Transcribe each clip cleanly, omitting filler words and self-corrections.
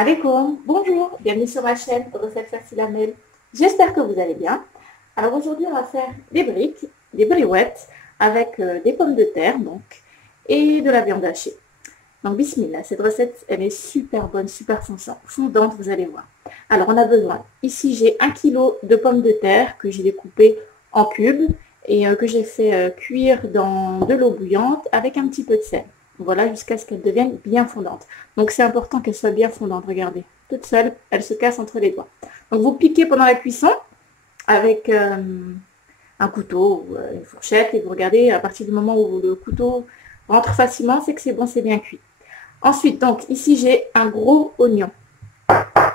Alaikum, bonjour, bienvenue sur ma chaîne Recettes Faciles à Mel. J'espère que vous allez bien. Alors aujourd'hui on va faire des briques, des briouettes avec des pommes de terre donc et de la viande hachée. Donc bismillah, cette recette elle est super bonne, super fondante, vous allez voir. Alors on a besoin, ici j'ai 1 kg de pommes de terre que j'ai découpées en cubes et que j'ai fait cuire dans de l'eau bouillante avec un petit peu de sel. Voilà, jusqu'à ce qu'elle devienne bien fondante. Donc c'est important qu'elle soit bien fondante, regardez. Toute seule, elle se casse entre les doigts. Donc vous piquez pendant la cuisson avec un couteau ou une fourchette et vous regardez à partir du moment où le couteau rentre facilement, c'est que c'est bon, c'est bien cuit. Ensuite, donc ici j'ai un gros oignon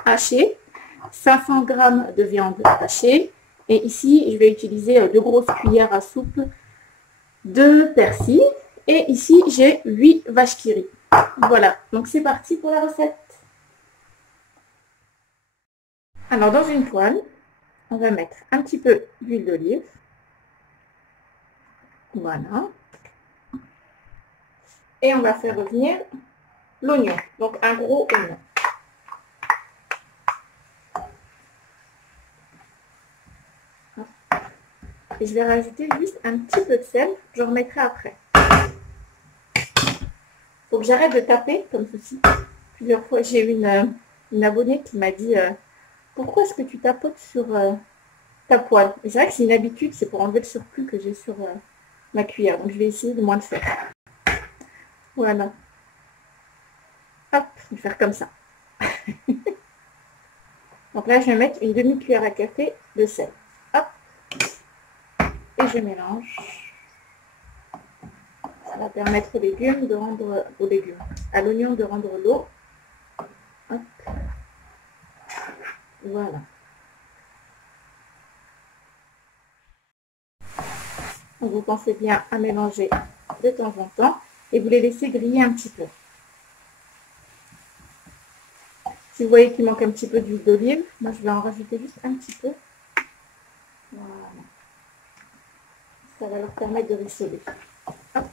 haché, 500 g de viande hachée et ici je vais utiliser 2 grosses cuillères à soupe de persil. Et ici, j'ai 8 vaches qui rient. Voilà, donc c'est parti pour la recette. Alors, dans une poêle, on va mettre un petit peu d'huile d'olive. Voilà. Et on va faire revenir l'oignon, donc un gros oignon. Et je vais rajouter juste un petit peu de sel, je remettrai après. Faut que j'arrête de taper comme ceci. Plusieurs fois, j'ai eu une abonnée qui m'a dit pourquoi est-ce que tu tapotes sur ta poêle? Et c'est vrai que c'est une habitude, c'est pour enlever le surplus que j'ai sur ma cuillère. Donc je vais essayer de moins le faire. Voilà. Hop, je vais faire comme ça. Donc là, je vais mettre une demi-cuillère à café de sel. Hop. Et je mélange. Ça va permettre aux légumes de rendre à l'oignon de rendre l'eau. Hop. Voilà. Donc vous pensez bien à mélanger de temps en temps et vous les laissez griller un petit peu. Si vous voyez qu'il manque un petit peu d'huile d'olive, moi je vais en rajouter juste un petit peu. Voilà. Ça va leur permettre de rissoler. Hop.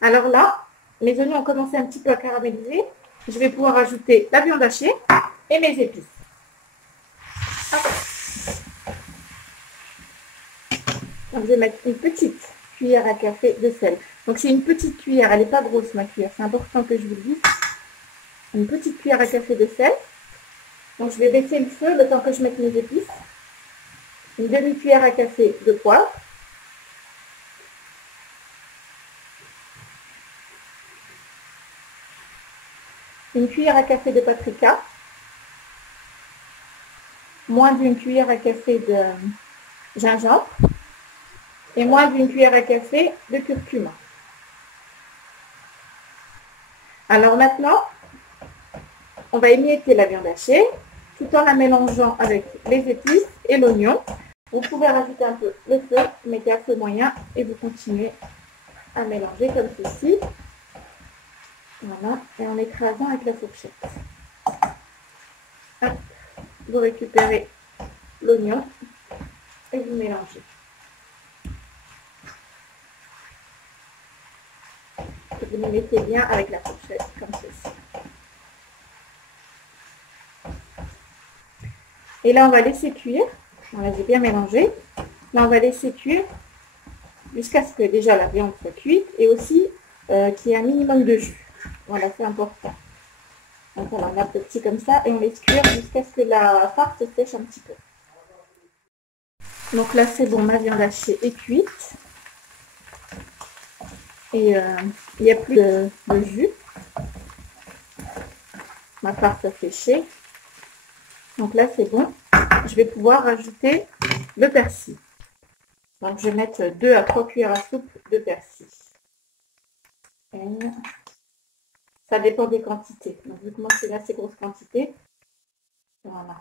Alors là, mes oignons ont commencé un petit peu à caraméliser. Je vais pouvoir ajouter la viande hachée et mes épices. Hop. Donc je vais mettre une petite cuillère à café de sel. Donc c'est une petite cuillère, elle n'est pas grosse ma cuillère, c'est important que je vous le dise. Une petite cuillère à café de sel. Donc je vais baisser le feu le temps que je mette mes épices. Une demi-cuillère à café de poivre. Une cuillère à café de paprika. Moins d'une cuillère à café de gingembre. Et moins d'une cuillère à café de curcuma. Alors maintenant, on va émietter la viande hachée tout en la mélangeant avec les épices et l'oignon. Vous pouvez rajouter un peu le feu, mettez à feu moyen et vous continuez à mélanger comme ceci. Voilà, et en écrasant avec la fourchette. Hop, vous récupérez l'oignon et vous mélangez. Et vous le mettez bien avec la fourchette comme ceci. Et là, on va laisser cuire. Voilà, j'ai bien mélangé. Là, on va laisser cuire jusqu'à ce que déjà la viande soit cuite et aussi qu'il y ait un minimum de jus. Voilà, c'est important. Donc voilà, on a petit comme ça et on laisse cuire jusqu'à ce que la farce sèche un petit peu. Donc là, c'est bon, ma viande hachée est cuite. Et il n'y a plus de jus. Ma farce a séché. Donc là, c'est bon. Je vais pouvoir rajouter le persil. Donc, je vais mettre 2 à 3 cuillères à soupe de persil. Ça dépend des quantités. Donc, vu que moi, c'est une assez grosse quantité, voilà.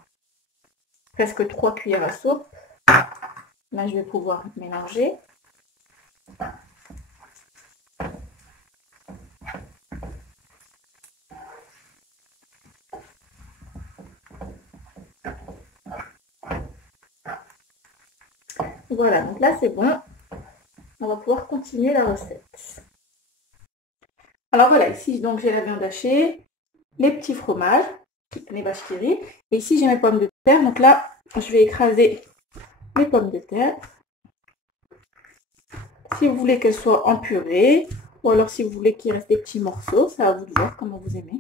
Presque 3 cuillères à soupe. Là, je vais pouvoir mélanger. Voilà, donc là, c'est bon. On va pouvoir continuer la recette. Alors voilà, ici donc j'ai la viande hachée, les petits fromages, les vaches qui rient. Et ici j'ai mes pommes de terre. Donc là, je vais écraser mes pommes de terre. Si vous voulez qu'elles soient en purée, ou alors si vous voulez qu'il reste des petits morceaux, ça à vous de voir comment vous aimez.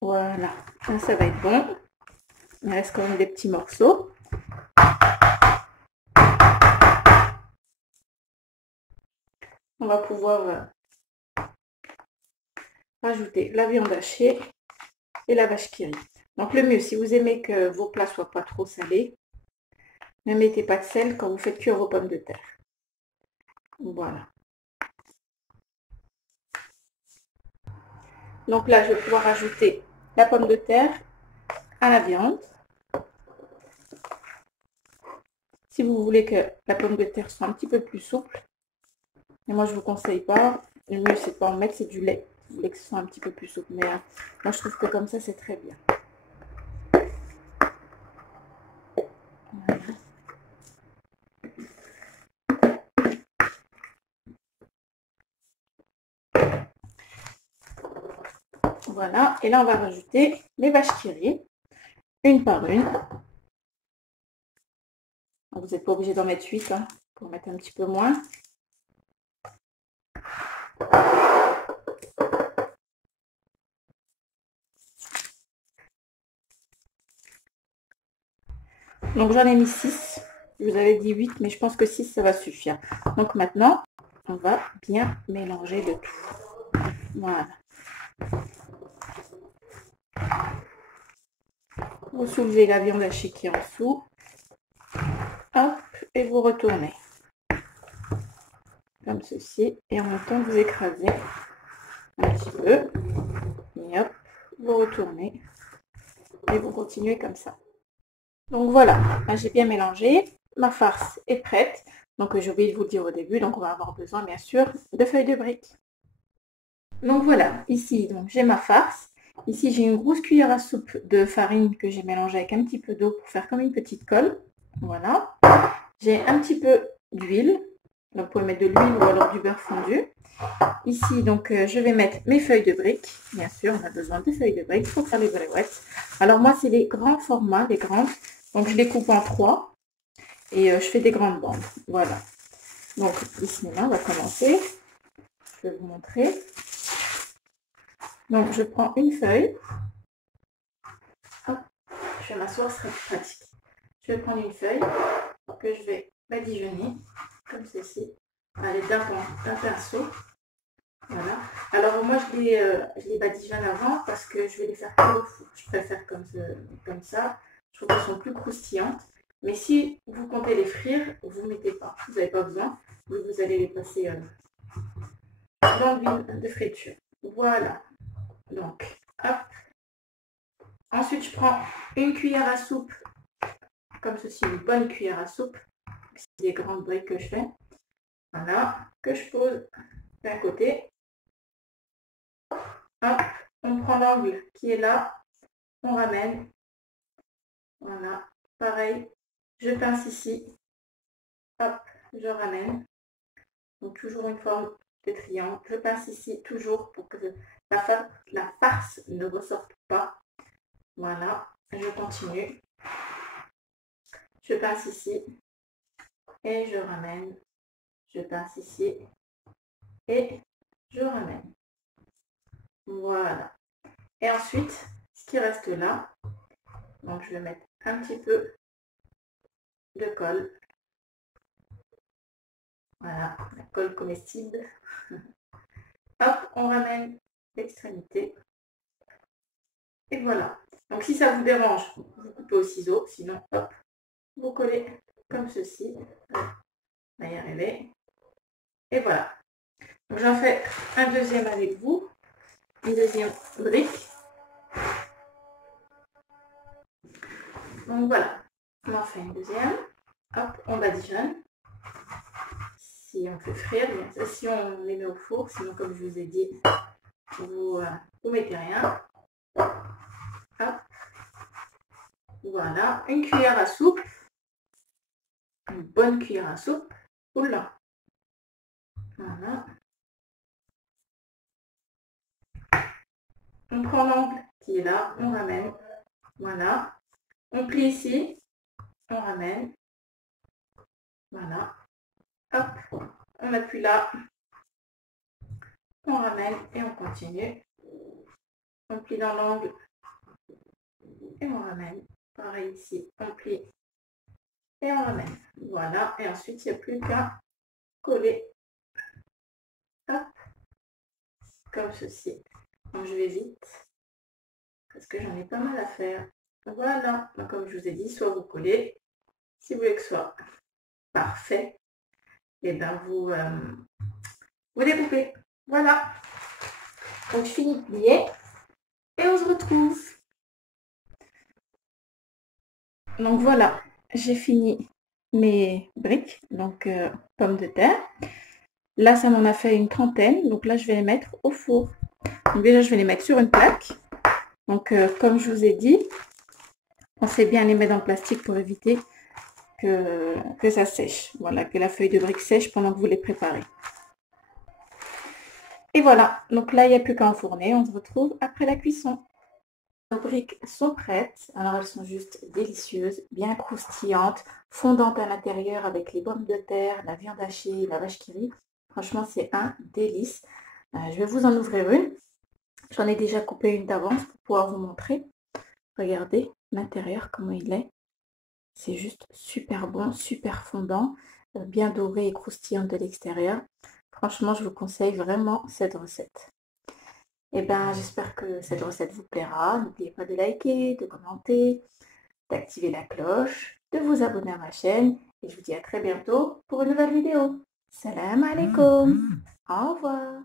Voilà, là, ça va être bon. Il reste quand même des petits morceaux. On va pouvoir rajouter la viande hachée et la vache qui rit. Donc le mieux, si vous aimez que vos plats soient pas trop salés, ne mettez pas de sel quand vous faites cuire vos pommes de terre. Voilà. Donc là, je vais pouvoir ajouter la pomme de terre à la viande. Si vous voulez que la pomme de terre soit un petit peu plus souple, et moi je ne vous conseille pas, le mieux c'est de pas en mettre, c'est du lait. Si vous voulez que ce soit un petit peu plus souple, mais moi je trouve que comme ça c'est très bien. Voilà, et là on va rajouter les vaches qui rient, une par une. Vous n'êtes pas obligé d'en mettre 8, hein, pour mettre un petit peu moins. Donc j'en ai mis 6. Je vous avais dit 8, mais je pense que 6 ça va suffire. Donc maintenant, on va bien mélanger le tout. Voilà. Vous soulevez la viande hachée qui est en dessous. Hop, et vous retournez. Comme ceci. Et en même temps, vous écrasez un petit peu. Et hop, vous retournez. Et vous continuez comme ça. Donc voilà, j'ai bien mélangé. Ma farce est prête. Donc j'ai oublié de vous le dire au début. Donc on va avoir besoin, bien sûr, de feuilles de briques. Donc voilà, ici, donc j'ai ma farce. Ici, j'ai une grosse cuillère à soupe de farine que j'ai mélangée avec un petit peu d'eau pour faire comme une petite colle. Voilà. J'ai un petit peu d'huile. Donc, vous pouvez mettre de l'huile ou alors du beurre fondu. Ici, donc, je vais mettre mes feuilles de briques. Bien sûr, on a besoin de feuilles de briques pour faire les briquettes. Alors, moi, c'est les grands formats, les grandes. Donc, je les coupe en 3 et je fais des grandes bandes. Voilà. Donc, ici, là, on va commencer. Je vais vous montrer. Donc, je prends une feuille. Hop, je vais m'asseoir, ce sera plus pratique. Je vais prendre une feuille que je vais badigeonner, comme ceci, à l'aide d'un pinceau. Voilà. Alors, moi, je les badigeonne avant parce que je vais les faire cuire au four. Je préfère comme ça. Je trouve qu'elles sont plus croustillantes. Mais si vous comptez les frire, vous ne mettez pas. Vous n'avez pas besoin. Vous allez les passer dans l'huile de friture. Voilà. Donc, hop. Ensuite, je prends une cuillère à soupe, comme ceci, une bonne cuillère à soupe. C'est des grandes briques que je fais. Voilà, que je pose d'un côté. Hop, on prend l'angle qui est là, on ramène. Voilà, pareil, je pince ici. Hop, je ramène. Donc toujours une forme de triangle. Je pince ici toujours pour que la farce ne ressorte pas. Voilà, je continue. Je pince ici et je ramène. Je pince ici et je ramène. Voilà. Et ensuite, ce qui reste là, donc je vais mettre un petit peu de colle. Voilà, la colle comestible. Hop, on ramène l'extrémité. Et voilà. Donc si ça vous dérange, vous coupez au ciseau. Sinon, hop, vous collez comme ceci. On va y arriver. Et voilà. Donc j'en fais un deuxième avec vous. Une deuxième brique. Donc voilà. On en fait une deuxième. Hop, on badigeonne. Si on fait frire, bien, si on les met au four, sinon comme je vous ai dit, vous mettez rien. Hop. Voilà, une cuillère à soupe une bonne cuillère à soupe. Oula. Voilà. On prend l'angle qui est là, on ramène. Voilà. On plie ici, on ramène. Voilà. Hop, on appuie là. On ramène et on continue. On plie dans l'angle et on ramène. Pareil ici, on plie et on ramène. Voilà, et ensuite il n'y a plus qu'à coller. Hop, comme ceci. Donc, je vais vite parce que j'en ai pas mal à faire. Voilà, donc, comme je vous ai dit, soit vous collez, si vous voulez que ce soit parfait, et bien vous découpez. Voilà, donc je finis de plier et on se retrouve. Donc voilà, j'ai fini mes briques, donc pommes de terre. Là, ça m'en a fait une trentaine, donc là, je vais les mettre au four. Donc déjà, je vais les mettre sur une plaque. Donc, comme je vous ai dit, pensez bien à les mettre en plastique pour éviter que ça sèche. Voilà, que la feuille de brique sèche pendant que vous les préparez. Et voilà, donc là, il n'y a plus qu'à enfourner. On se retrouve après la cuisson. Nos briques sont prêtes. Alors, elles sont juste délicieuses, bien croustillantes, fondantes à l'intérieur avec les pommes de terre, la viande hachée, la vache qui rit. Franchement, c'est un délice. Je vais vous en ouvrir une. J'en ai déjà coupé une d'avance pour pouvoir vous montrer. Regardez l'intérieur, comment il est. C'est juste super bon, super fondant, bien doré et croustillant de l'extérieur. Franchement, je vous conseille vraiment cette recette. Et bien, j'espère que cette recette vous plaira. N'oubliez pas de liker, de commenter, d'activer la cloche, de vous abonner à ma chaîne. Et je vous dis à très bientôt pour une nouvelle vidéo. Salam alaikum. Au revoir.